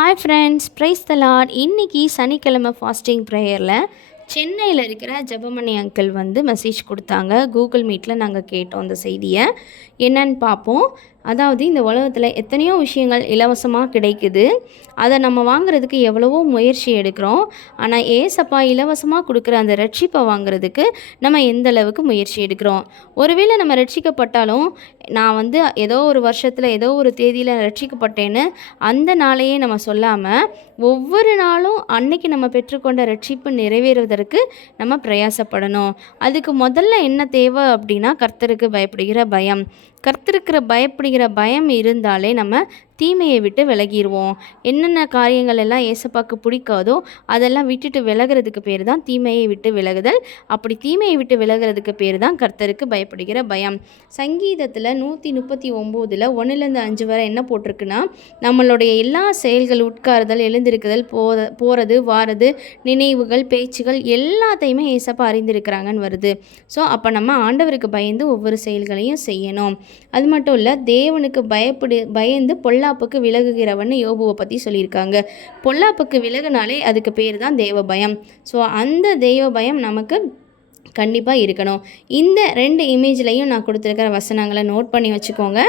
Hi friends, price த Lord. இன்றைக்கி சனிக்கிழமை fasting ப்ரேயரில் சென்னையில் இருக்கிற ஜெபமணி அங்கிள் மெசேஜ் கொடுத்தாங்க. கூகுள் மீட்டில் நாங்கள் கேட்டோம் அந்த செய்தியை. என்னன்னு பார்ப்போம். அதாவது இந்த உலகத்தில் எத்தனையோ விஷயங்கள் இலவசமாக கிடைக்குது. அதை நம்ம வாங்குறதுக்கு எவ்வளவோ முயற்சி எடுக்கிறோம். ஆனால் ஏசப்பா இலவசமாக கொடுக்குற அந்த ரட்சிப்பை வாங்குறதுக்கு நம்ம எந்த அளவுக்கு முயற்சி எடுக்கிறோம்? ஒருவேளை நம்ம ரட்சிக்கப்பட்டாலும் நான் ஏதோ ஒரு வருஷத்தில் ஏதோ ஒரு தேதியில் ரட்சிக்கப்பட்டேன்னு அந்த நாளையே நம்ம சொல்லாமல் ஒவ்வொரு நாளும் அன்னைக்கு நம்ம பெற்றுக்கொண்ட ரட்சிப்பு நிறைவேறுவதற்கு நம்ம பிரயாசப்படணும். அதுக்கு முதல்ல என்ன தேவை அப்படின்னா, கர்த்தருக்கு பயப்படுகிற பயம். கர்த்தருக்கு பயப்படுகிற பயம் இருந்தாலே நம்ம தீமையை விட்டு விலகிடுவோம். என்னென்ன காரியங்கள் எல்லாம் ஏசப்பாக்கு பிடிக்காதோ அதெல்லாம் விட்டுட்டு விலகிறதுக்கு பேர் தான் தீமையை விட்டு விலகுதல். அப்படி தீமையை விட்டு விலகிறதுக்கு பேர் தான் கர்த்தருக்கு பயப்படுகிற பயம். சங்கீதத்தில் 139 1-5 வரை என்ன போட்டிருக்குன்னா, நம்மளுடைய எல்லா செயல்கள், உட்காருதல், எழுந்திருக்குதல், போகிறது, வாரது, நினைவுகள், பேச்சுகள் எல்லாத்தையுமே ஏசப்பா அறிந்திருக்கிறாங்கன்னு வருது. ஸோ அப்போ நம்ம ஆண்டவருக்கு பயந்து ஒவ்வொரு செயல்களையும் செய்யணும். அது மட்டும் இல்லை, தேவனுக்கு பயந்து பொல்லாப்புக்கு விலகுகிறவன்னு யோபுவை பற்றி சொல்லியிருக்காங்க. பொல்லாப்புக்கு விலகுனாலே அதுக்கு பேர் தான் தேவ பயம். ஸோ அந்த தெய்வ பயம் நமக்கு கண்டிப்பாக இருக்கணும். இந்த 2 இமேஜ்லையும் நான் கொடுத்துருக்கிற வசனங்களை நோட் பண்ணி வச்சுக்கோங்க.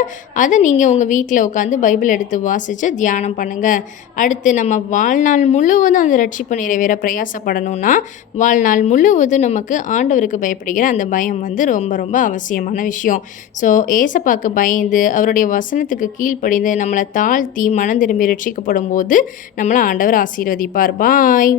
அதை நீங்கள் உங்கள் வீட்டில் உட்காந்து பைபிள் எடுத்து வாசித்து தியானம் பண்ணுங்கள். அடுத்து நம்ம வாழ்நாள் முழுவதும் அந்த ரட்சிப்பு நிறைவேற பிரயாசப்படணும்னா, வாழ்நாள் முழுவதும் நமக்கு ஆண்டவருக்கு பயப்படுகிற அந்த பயம் ரொம்ப ரொம்ப அவசியமான விஷயம். ஸோ ஏசப்பாக்கு பயந்து அவருடைய வசனத்துக்கு கீழ்ப்படிந்து நம்மளை தாழ்த்தி மனம் திரும்பி ரட்சிக்கப்படும் போது நம்மளை ஆண்டவர் ஆசீர்வதிப்பார். பாய்.